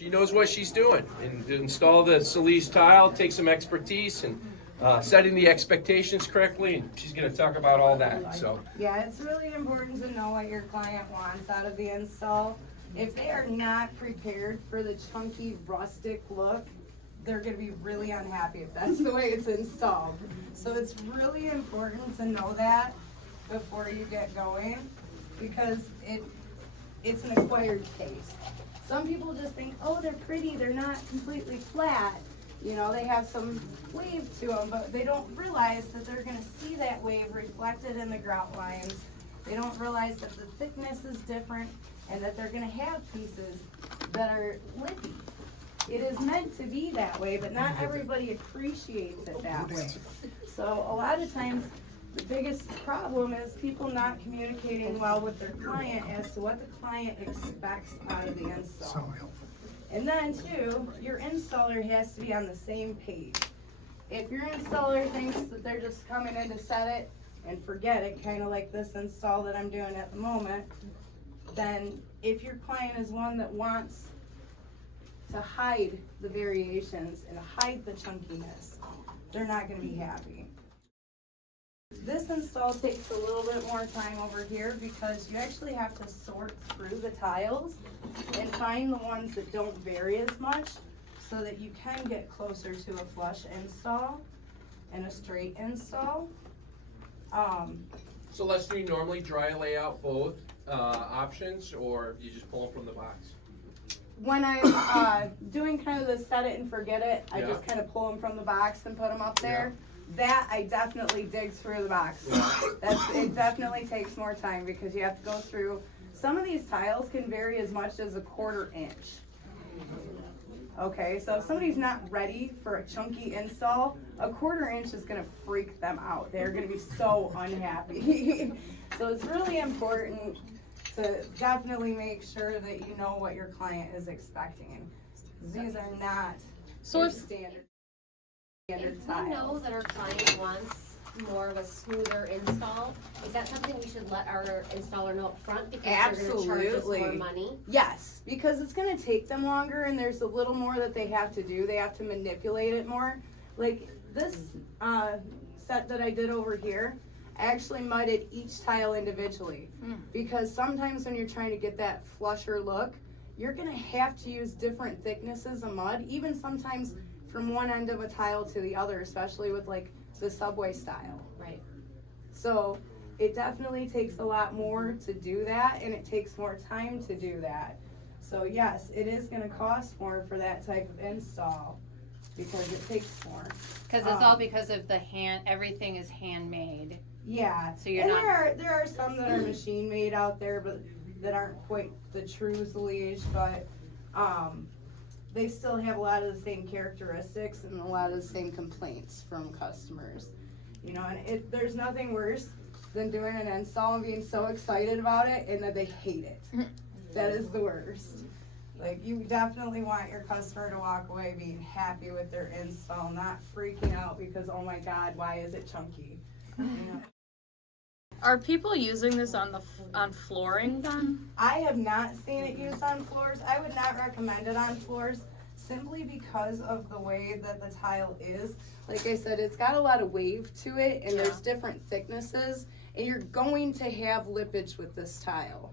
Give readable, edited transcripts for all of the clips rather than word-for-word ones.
she knows what she's doing. And to install the Zellige tile takes some expertise and setting the expectations correctly, and she's going to talk about all that. So yeah, it's really important to know what your client wants out of the install. If they are not prepared for the chunky, rustic look, they're going to be really unhappy if that's the way it's installed. So it's really important to know that before you get going, because it's an acquired taste. Some people just think, oh, they're pretty, they're not completely flat. You know, they have some wave to them, but they don't realize that they're going to see that wave reflected in the grout lines. They don't realize that the thickness is different and that they're going to have pieces that are lippy. It is meant to be that way, but not everybody appreciates it that way. So a lot of times, the biggest problem is people not communicating well with their client as to what the client expects out of the install. And then too, your installer has to be on the same page. If your installer thinks that they're just coming in to set it and forget it, kind of like this install that I'm doing at the moment, then if your client is one that wants to hide the variations and hide the chunkiness, they're not going to be happy. This install takes a little bit more time over here because you actually have to sort through the tiles and find the ones that don't vary as much so that you can get closer to a flush install and a straight install. So Les, do you normally dry layout both options, or you just pull them from the box? When I'm doing kind of the set it and forget it, I Yeah. just kind of pull them from the box and put them up there. That I definitely dig through the box. It definitely takes more time because you have to go through. Some of these tiles can vary as much as a 1/4 inch. Okay, so if somebody's not ready for a chunky install, a 1/4 inch is gonna freak them out. They're gonna be so unhappy. So it's really important to definitely make sure that you know what your client is expecting. These are not your standard If tile. we know that our client wants more of a smoother install, is that something we should let our installer know up front because they're going to charge us more Absolutely. money? Yes, because it's gonna take them longer and there's a little more that they have to do. They have to manipulate it more. Like this set that I did over here, I actually mudded each tile individually. Because sometimes when you're trying to get that flusher look, you're gonna have to use different thicknesses of mud, even sometimes from one end of a tile to the other, especially with like the subway style. Right. So it definitely takes a lot more to do that, and it takes more time to do that. So yes, it is gonna cost more for that type of install because it takes more. Because it's all because of the everything is handmade. Yeah, So you're and not- there are some that are machine made out there, but that aren't quite the true Zellige, but they still have a lot of the same characteristics and a lot of the same complaints from customers. You know, and there's nothing worse than doing an install and being so excited about it and that they hate it. That is the worst. Like, you definitely want your customer to walk away being happy with their install, not freaking out because, oh my God, why is it chunky? You know? Are people using this on flooring then? I have not seen it used on floors. I would not recommend it on floors simply because of the way that the tile is. Like I said, it's got a lot of wave to it and there's different thicknesses and you're going to have lippage with this tile.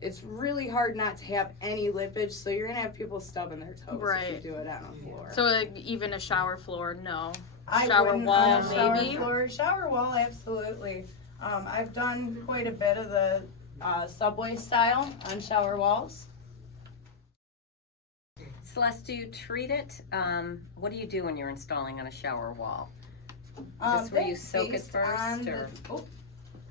It's really hard not to have any lippage, so you're gonna have people stubbing their toes if you do it on a floor. So like, even a shower floor, no. I Shower wouldn't wall, on a shower maybe? floor. Shower wall, absolutely. I've done quite a bit of the subway style on shower walls. Celeste, do you treat it? What do you do when you're installing on a shower wall? Just where you That's soak it based first, on the- or?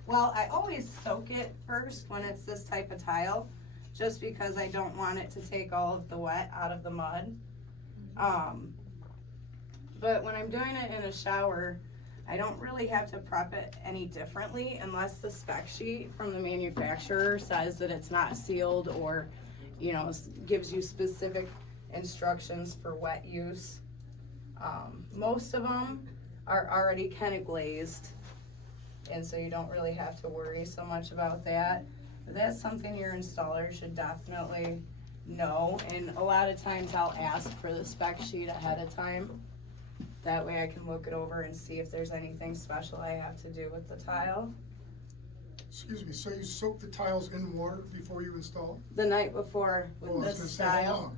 Well, I always soak it first when it's this type of tile, just because I don't want it to take all of the wet out of the mud. But when I'm doing it in a shower, I don't really have to prep it any differently unless the spec sheet from the manufacturer says that it's not sealed or, you know, gives you specific instructions for wet use. Most of them are already kind of glazed, and so you don't really have to worry so much about that. But that's something your installer should definitely know, and a lot of times I'll ask for the spec sheet ahead of time. That way I can look it over and see if there's anything special I have to do with the tile. Excuse me, so you soak the tiles in water before you install? The night before Oh, I with was this gonna say, how style.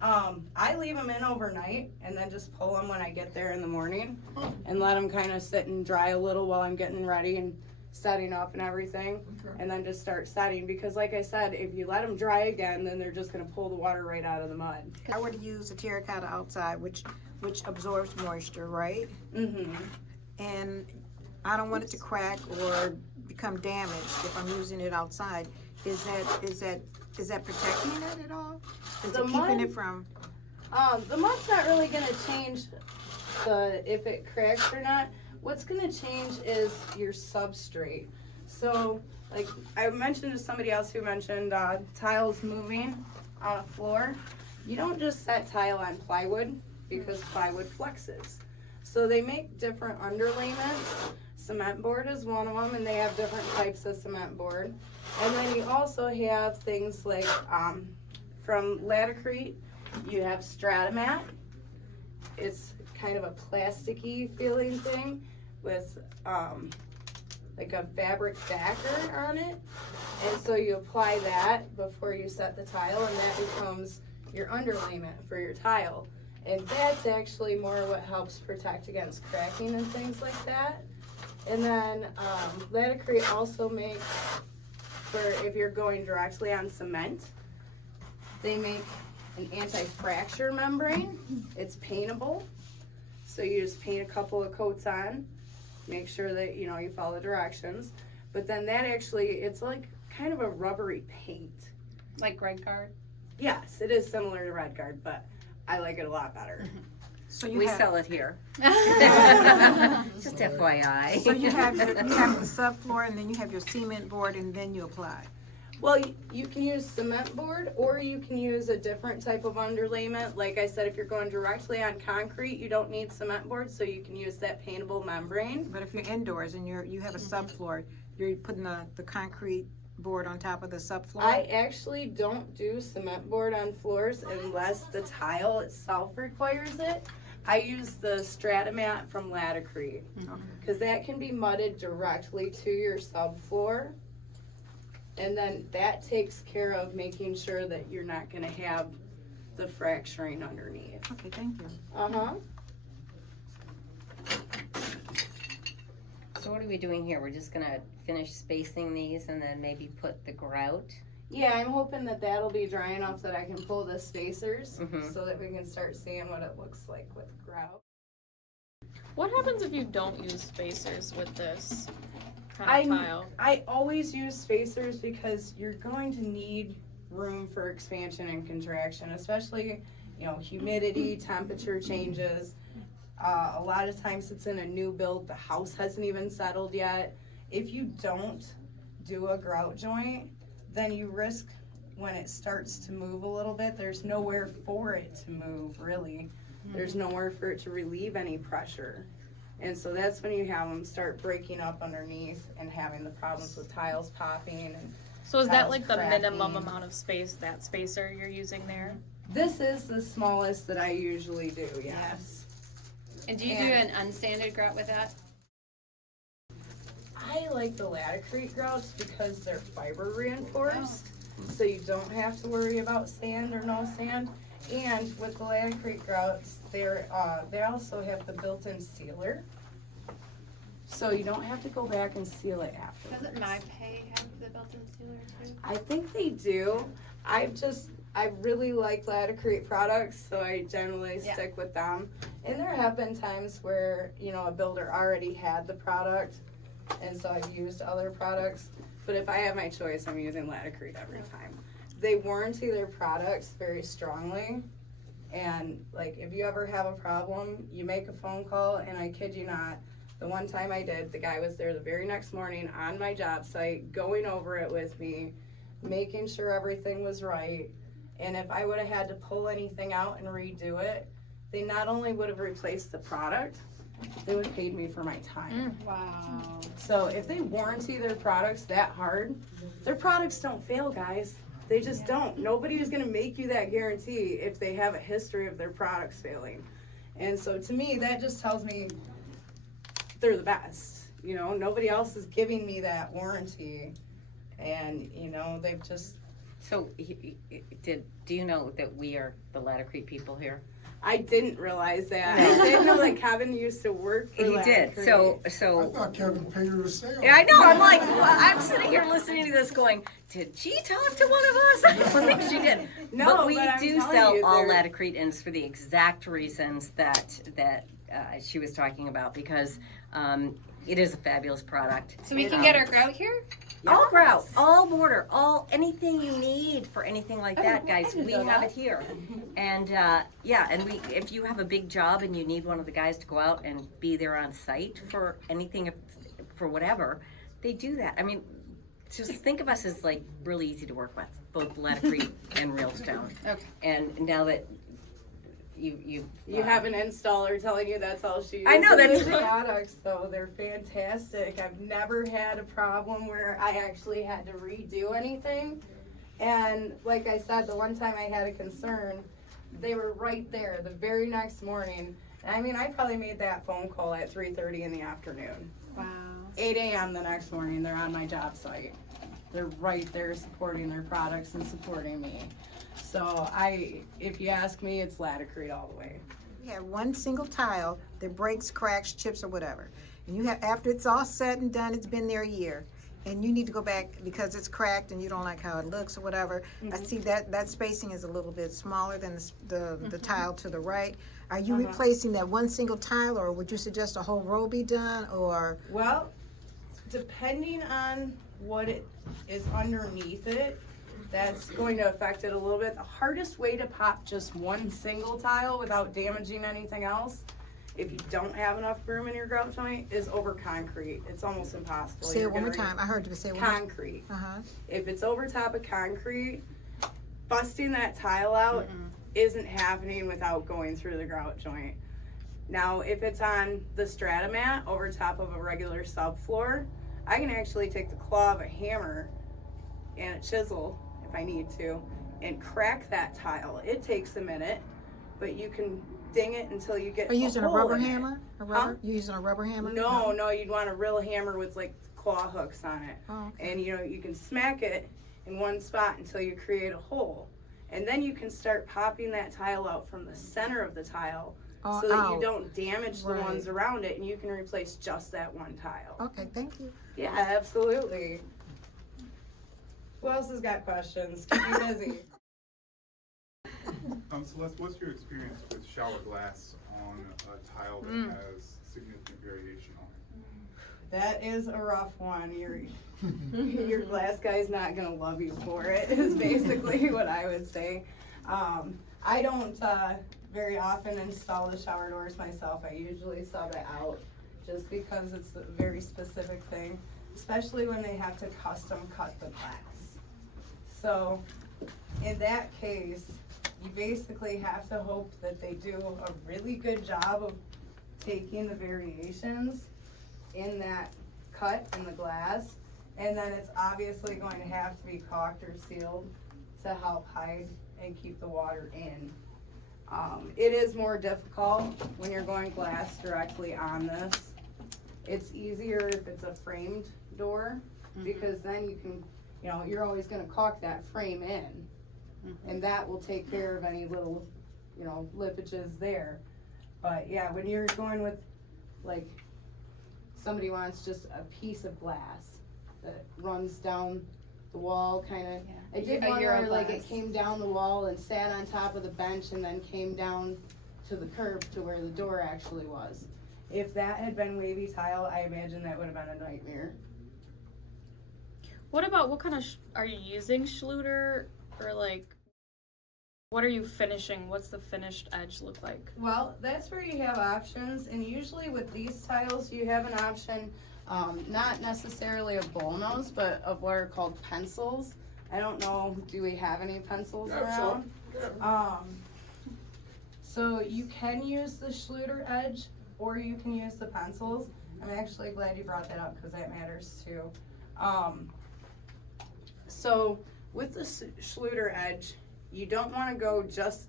long? I leave them in overnight and then just pull them when I get there in the morning and let them kind of sit and dry a little while I'm getting ready and setting up and everything. Okay. And then just start setting, because like I said, if you let them dry again, then they're just gonna pull the water right out of the mud. I would use a terracotta outside, which absorbs moisture, right? Mm-hmm. And I don't want it to crack or become damaged if I'm using it outside. Is that protecting it at all? Is The it keeping mud? it from? The mud's not really gonna change if it cracks or not. What's gonna change is your substrate. So, like I mentioned to somebody else who mentioned tiles moving on a floor. You don't just set tile on plywood because plywood flexes. So they make different underlayments. Cement board is one of them, and they have different types of cement board. And then you also have things like from Laticrete, you have Stratamat. It's kind of a plasticky feeling thing with like a fabric backer on it. And so you apply that before you set the tile, and that becomes your underlayment for your tile. And that's actually more what helps protect against cracking and things like that. And then Laticrete also makes, for if you're going directly on cement, they make an anti-fracture membrane. It's paintable. So you just paint a couple of coats on, make sure that you follow the directions. But then that actually, it's like kind of a rubbery paint. Like Red Guard? Yes, it is similar to Red Guard, but I like it a lot better. So you We have, sell it here. Just FYI. So you have the subfloor, and then you have your cement board, and then you apply. Well, you can use cement board, or you can use a different type of underlayment. Like I said, if you're going directly on concrete, you don't need cement board, so you can use that paintable membrane. But if you're indoors and you have a subfloor, you're putting the concrete board on top of the subfloor. I actually don't do cement board on floors unless the tile itself requires it. I use the Stratamat from Laticrete, because that can be mudded directly to your subfloor. And then that takes care of making sure that you're not gonna have the fracturing underneath. Okay, thank you. Uh-huh. So what are we doing here? We're just gonna finish spacing these and then maybe put the grout? Yeah, I'm hoping that that'll be dry enough that I can pull the spacers Mhm. so that we can start seeing what it looks like with grout. What happens if you don't use spacers with this kind of tile? I always use spacers because you're going to need room for expansion and contraction, especially, humidity, temperature changes. A lot of times it's in a new build, the house hasn't even settled yet. If you don't do a grout joint, then you risk when it starts to move a little bit, there's nowhere for it to move, really. There's nowhere for it to relieve any pressure. And so that's when you have them start breaking up underneath and having the problems with tiles popping. And So is that tiles like the cracking. minimum amount of space, that spacer you're using there? This is the smallest that I usually do, yes. And do you do an unsanded grout with that? I like the Laticrete grouts because they're fiber reinforced, so you don't have to worry about sand or no sand. And with the Laticrete grouts, they also have the built-in sealer, so you don't have to go back and seal it afterwards. Doesn't MyPay have the built-in sealer too? I think they do. I really like Laticrete products, so I generally Yeah. stick with them. And there have been times where, a builder already had the product, and so I've used other products. But if I have my choice, I'm using Laticrete every time. They warranty their products very strongly. And if you ever have a problem, you make a phone call, and I kid you not, the one time I did, the guy was there the very next morning on my job site, going over it with me, making sure everything was right. And if I would have had to pull anything out and redo it, they not only would have replaced the product, they would have paid me for my time. Wow. So if they warranty their products that hard, their products don't fail, guys. They just don't. Nobody is gonna make you that guarantee if they have a history of their products failing. And so to me, that just tells me they're the best. You know, nobody else is giving me that warranty. And, you know, they've just, So, do you know that we are the Laticrete people here? I didn't realize that. I didn't know that Kevin used to work for He did. Laticrete. I So. thought Kevin paid her to say all Yeah, I know. I'm like, well, I'm sitting here listening to this, going, "Did she talk to one of us?" I don't think she did. No, but we but I'm do telling sell you, all they're- Laticrete ends for the exact reasons that she was talking about, because it is a fabulous product. So we can get our grout here? All grout, all border, all anything you need for anything like that, guys. didn't We know have that. it here, and yeah, and if you have a big job and you need one of the guys to go out and be there on site for anything, for whatever, they do that. I mean, just think of us as like really easy to work with, both Laticrete and Realstone. Okay. And now that you have an installer telling you that's all she uses. I know, that's- is products, so they're fantastic. I've never had a problem where I actually had to redo anything. And like I said, the one time I had a concern, they were right there the very next morning. I mean, I probably made that phone call at 3:30 in the afternoon. Wow. 8 a.m. the next morning, they're on my job site. They're right there supporting their products and supporting me. So if you ask me, it's Laticrete all the way. You have one single tile that breaks, cracks, chips, or whatever. And you have, after it's all said and done, it's been there a year. And you need to go back because it's cracked and you don't like how it looks or whatever. I see that spacing is a little bit smaller than the tile to the right. Are you replacing that one single tile, or would you suggest a whole row be done, or? Well, depending on what it is underneath it, that's going to affect it a little bit. The hardest way to pop just one single tile without damaging anything else, if you don't have enough room in your grout joint, is over concrete. It's almost impossible. Say You're it one more gonna time. I heard you say it one more time. Concrete. Uh-huh. If it's over top of concrete, busting that tile out isn't happening without going through the grout joint. Now, if it's on the strata mat over top of a regular subfloor, I can actually take the claw of a hammer and a chisel, if I need to, and crack that tile. It takes a minute, but you can ding it until you get Are you using a hole rubber in it. hammer? You using a rubber hammer? No, you'd want a real hammer with like claw hooks on it. Oh, okay. And you can smack it in one spot until you create a hole. And then you can start popping that tile out from the center of the tile Oh, so that out. you don't damage the Right. ones around it, and you can replace just that one tile. Okay, thank you. Yeah, absolutely. Who else has got questions? Keep me busy. Celeste, what's your experience with shower glass on a tile that has significant variation on it? That is a rough one. Your glass guy's not gonna love you for it, is basically what I would say. I don't very often install the shower doors myself. I usually sub it out just because it's a very specific thing, especially when they have to custom cut the glass. So in that case, you basically have to hope that they do a really good job of taking the variations in that cut in the glass, and then it's obviously going to have to be caulked or sealed to help hide and keep the water in. It is more difficult when you're going glass directly on this. It's easier if it's a framed door, because then you can, you're always gonna caulk that frame in, and that will take care of any little, lippages there. But yeah, when you're going with, like, somebody wants just a piece of glass that runs down the wall, kinda. I did A one Euro where, like, it glass. came down the wall and sat on top of the bench and then came down to the curb to where the door actually was. If that had been wavy tile, I imagine that would have been a nightmare. What about, what kind of, are you using Schluter, or like, what are you finishing? What's the finished edge look like? Well, that's where you have options, and usually with these tiles, you have an option, not necessarily of bullnose, but of what are called pencils. I don't know, do we have any pencils around? So you can use the Schluter edge, or you can use the pencils. I'm actually glad you brought that up, because that matters too. So with the Schluter edge, you don't want to go just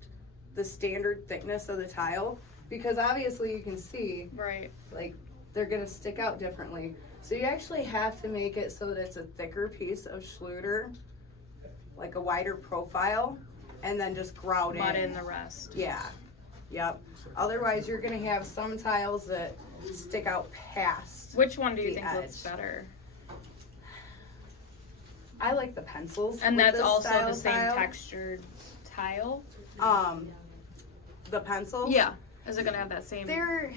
the standard thickness of the tile, because obviously you can see, Right. like, they're gonna stick out differently. So you actually have to make it so that it's a thicker piece of Schluter, like a wider profile, and then just grout Mud in the rest. Yeah, yep. Otherwise, you're gonna have some tiles that stick out past. Which one do you The think looks edge. better? I like the pencils. And with that's this also style the same tile. textured tile? The pencils. Yeah. Is it gonna have that same? They're,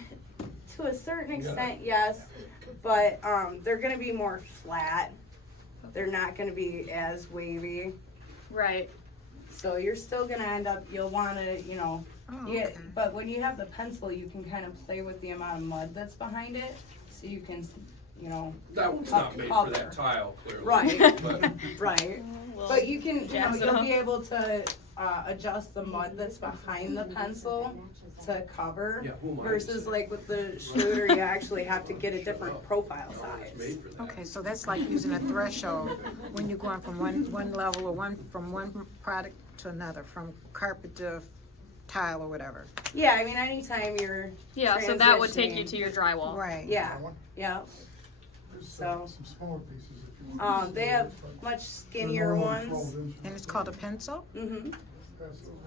to a certain extent, yes, but they're gonna be more flat. They're not gonna be as wavy. Right. So you're still gonna end up, you'll wanna, you know, but when you have the pencil, you can kind of play with the amount of mud that's behind it, so you can, you know. That one's not made for color. that tile, clearly. Right. But Right. Well, But you can, you know, jazz it you'll up. be able to adjust the mud that's behind the pencil to cover. Yeah, who am I to Versus say? like with the Schluter, you actually have to get a different profile it's size. made for that. Okay, so that's like using a threshold when you're going from one level or from one product to another, from carpet to tile or whatever. Yeah, I mean, anytime you're Yeah, so that would take you transitioning- to your drywall. Right. Yeah, yeah. There's So, some smaller pieces if you want. They have much skinnier ones. And it's called a pencil? Mm-hmm.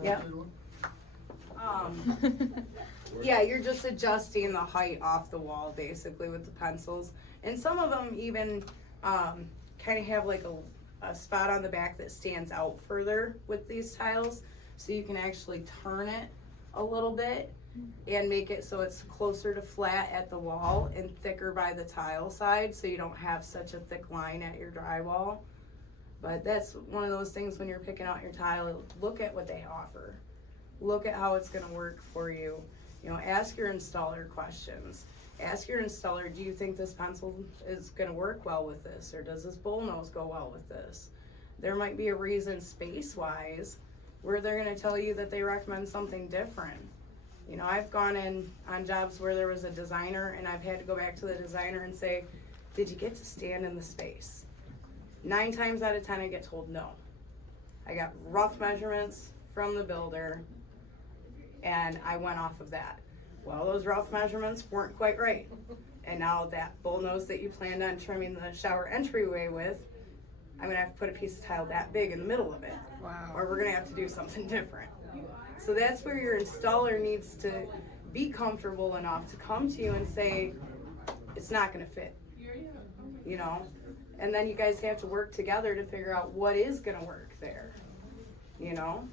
Yep. Yeah, you're just adjusting the height off the wall basically with the pencils. And some of them even kind of have like a spot on the back that stands out further with these tiles. So you can actually turn it a little bit and make it so it's closer to flat at the wall and thicker by the tile side, so you don't have such a thick line at your drywall. But that's one of those things when you're picking out your tile, look at what they offer. Look at how it's gonna work for you. You know, ask your installer questions. Ask your installer, do you think this pencil is gonna work well with this? Or does this bullnose go well with this? There might be a reason space-wise where they're gonna tell you that they recommend something different. You know, I've gone in on jobs where there was a designer and I've had to go back to the designer and say, did you get to stand in the space? 9 times out of 10 I get told no. I got rough measurements from the builder and I went off of that. Well, those rough measurements weren't quite right. And now that bullnose that you planned on trimming the shower entryway with, I'm gonna have to put a piece of tile that big in the middle of it. Wow. Or we're gonna have to do something different. So that's where your installer needs to be comfortable enough to come to you and say, it's not gonna fit, you know? And then you guys have to work together to figure out what is gonna work there, you know?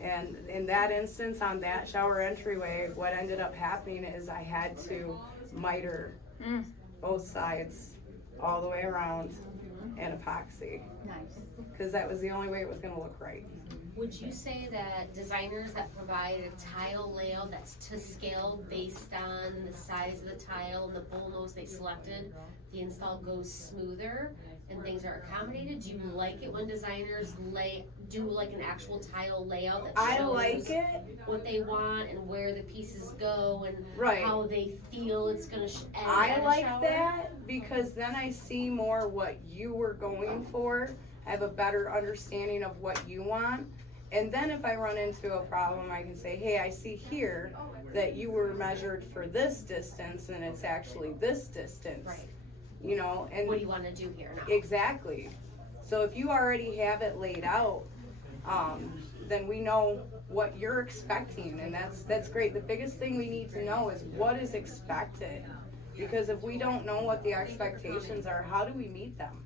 And in that instance, on that shower entryway, what ended up happening is I had to miter both sides all the way around and epoxy, Nice. because that was the only way it was gonna look right. Would you say that designers that provide a tile layout that's to scale based on the size of the tile and the bullnose they selected, the install goes smoother and things are accommodated? Do you like it when designers do like an actual tile layout that I shows like it. what they want and where the pieces go and Right. how they feel it's gonna end I at a like shower? that because then I see more what you were going for. I have a better understanding of what you want. And then if I run into a problem, I can say, hey, I see here that you were measured for this distance and it's actually this distance. Right. You know, and What do you wanna do here now? exactly. So if you already have it laid out, then we know what you're expecting, and that's great. The biggest thing we need to know is what is expected. Because if we don't know what the expectations are, how do we meet them?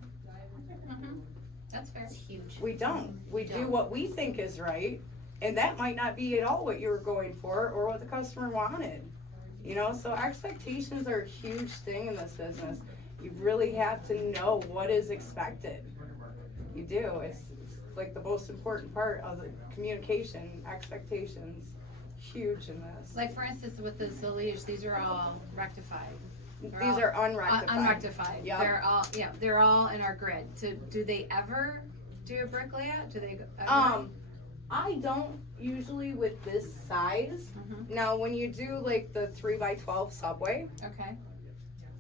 That's fair. It's huge. We don't. We do what we think is right, and that might not be at all what you were going for or what the customer wanted. You know, so expectations are a huge thing in this business. You really have to know what is expected. You do. It's like the most important part of the communication, expectations, huge in this. Like for instance, with the Zellige, these are all rectified. They're These all are unrectified. Unrectified. Yep. They're all in our grid. So do they ever do a brick layout? Do they ever? I don't usually with this size. Mhm. Now, when you do like the 3x12 subway, Okay.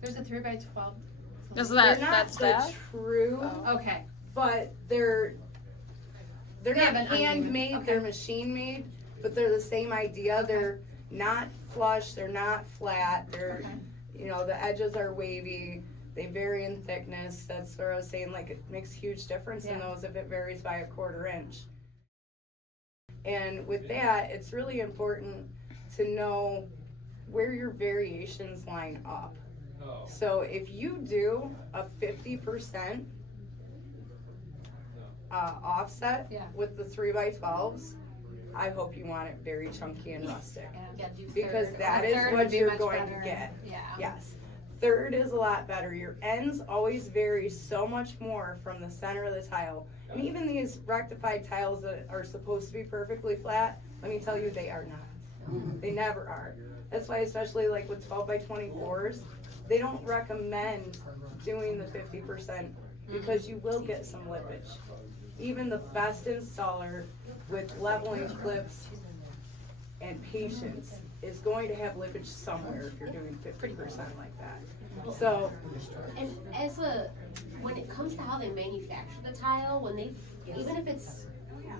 There's a 3x12. Is they're that not that's the that? true, Okay. but they're they're They not have an uneven- handmade, okay. they're machine made, but they're the same idea. They're not flush, they're not flat, they're, you know, the edges are wavy, they vary in thickness. That's what I was saying, like it makes huge difference in Yeah. those if it varies by a 1/4 inch. And with that, it's really important to know where your variations line up. So if you do a 50% offset Yeah. with the 3x12s, I hope you want it very chunky and rustic. You gotta do Because third. that A is third what would be you're much going better. to get. Yeah. Yes. Third is a lot better. Your ends always vary so much more from the center of the tile. And even these rectified tiles that are supposed to be perfectly flat, let me tell you, they are not. They never are. That's why, especially like with 12x24s, they don't recommend doing the 50% because you will get some lippage. Even the best installer with leveling clips and patience is going to have lippage somewhere if you're doing 50% like that. So, And when it comes to how they manufacture the tile, when they, even if it's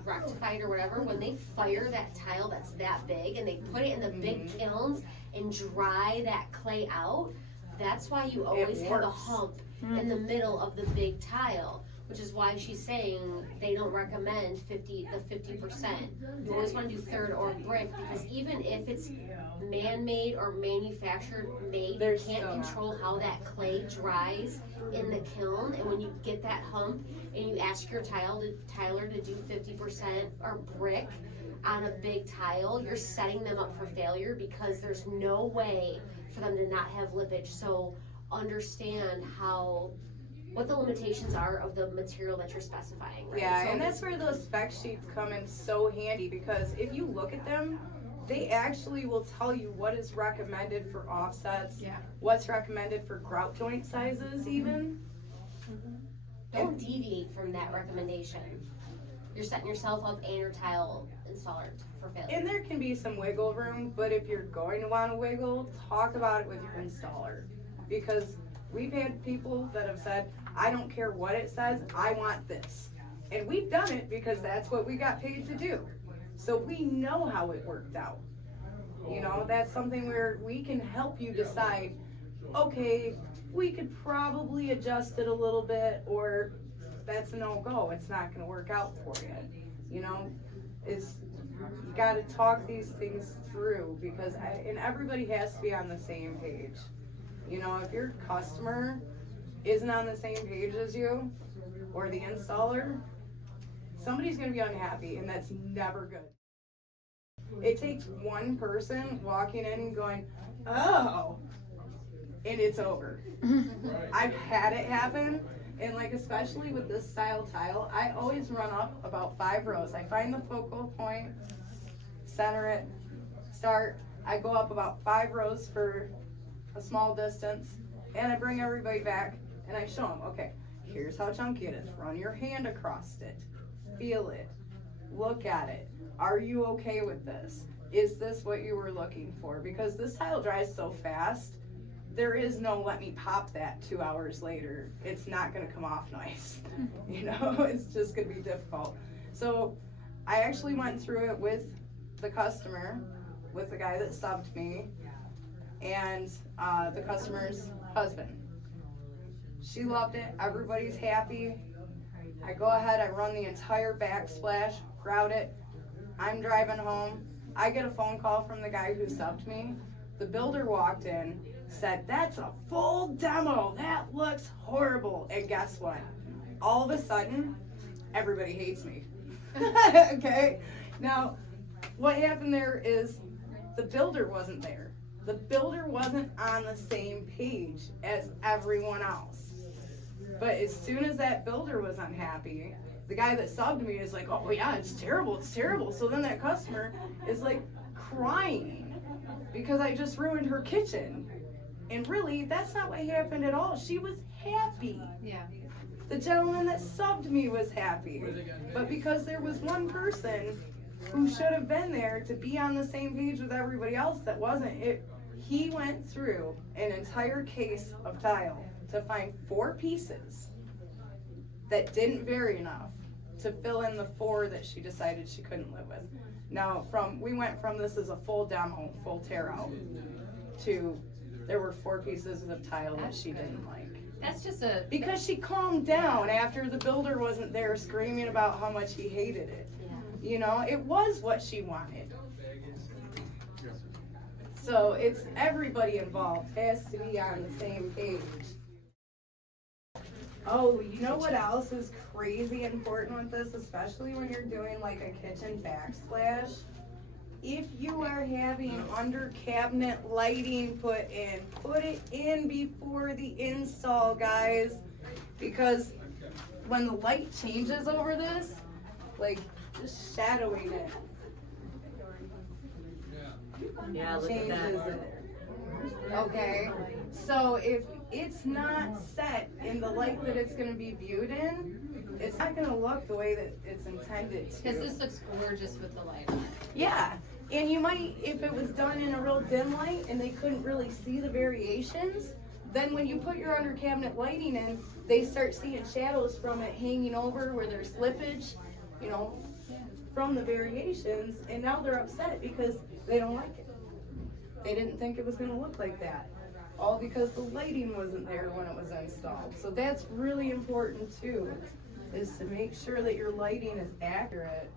rectified or whatever, when they fire that tile that's that big and they put it in the big kilns and dry that clay out, that's why you always have a works. hump in the middle of the big tile, which is why she's saying they don't recommend the 50%. You always want to do third or brick, because even if it's man-made or manufactured made, There's you can't still not. control how that clay dries in the kiln. And when you get that hump and you ask your tiler to do 50% or brick on a big tile, you're setting them up for failure because there's no way for them to not have lippage. So understand what the limitations are of the material that you're specifying, right? yeah, So and that's where those spec sheets come in so handy because if you look at them, they actually will tell you what is recommended for offsets, Yeah. what's recommended for grout joint sizes even. don't deviate from that recommendation. You're setting yourself up and your tile installer for failure. And there can be some wiggle room, but if you're going to want to wiggle, talk about it with your installer. Because we've had people that have said, I don't care what it says, I want this. And we've done it because that's what we got paid to do. So we know how it worked out. You know, that's something where we can help you decide, okay, we could probably adjust it a little bit, or that's a no-go, it's not gonna work out for you. You know, you gotta talk these things through because and everybody has to be on the same page. You know, if your customer isn't on the same page as you, or the installer, somebody's gonna be unhappy, and that's never good. It takes one person walking in and going, oh, and it's over. I've had it happen, and like especially with this style tile, I always run up about 5 rows. I find the focal point, center it, start. I go up about 5 rows for a small distance, and I bring everybody back, and I show them, okay, here's how chunky it is. Run your hand across it, feel it, look at it. Are you okay with this? Is this what you were looking for? Because this tile dries so fast, there is no let me pop that 2 hours later. It's not gonna come off nice. You know, it's just gonna be difficult. So I actually went through it with the customer, with the guy that subbed me, and the customer's husband. She loved it, everybody's happy. I go ahead, I run the entire backsplash, grout it. I'm driving home. I get a phone call from the guy who subbed me. The builder walked in, said, that's a full demo. That looks horrible. And guess what? All of a sudden, everybody hates me. Okay? Now, what happened there is the builder wasn't there. The builder wasn't on the same page as everyone else. But as soon as that builder was unhappy, the guy that subbed me is like, oh yeah, it's terrible, it's terrible. So then that customer is like crying because I just ruined her kitchen. And really, that's not what happened at all. She was happy. Yeah. The gentleman that subbed me was happy. But because there was one person who should have been there to be on the same page with everybody else that wasn't, he went through an entire case of tile to find 4 pieces that didn't vary enough to fill in the 4 that she decided she couldn't live with. Now, we went from this as a full demo, full tear out, to there were 4 pieces of tile that she didn't like. That's just a. Because she calmed down after the builder wasn't there screaming about how much he hated it. You know, it was what she wanted. So it's everybody involved has to be on the same page. Oh, you know what else is crazy important with this, especially when you're doing like a kitchen backsplash? If you are having under cabinet lighting put it in before the install, guys. Because when the light changes over this, like just shadowing it, Yeah, look at that. changes it. Okay, so if it's not set in the light that it's gonna be viewed in, it's not gonna look the way that it's intended to. Because this looks gorgeous with the light on it. Yeah, and you might, if it was done in a real dim light and they couldn't really see the variations, then when you put your under cabinet lighting in, they start seeing shadows from it hanging over where there's slippage, you know, from the variations, and now they're upset because they don't like it. They didn't think it was gonna look like that, all because the lighting wasn't there when it was installed. So that's really important too, is to make sure that your lighting is accurate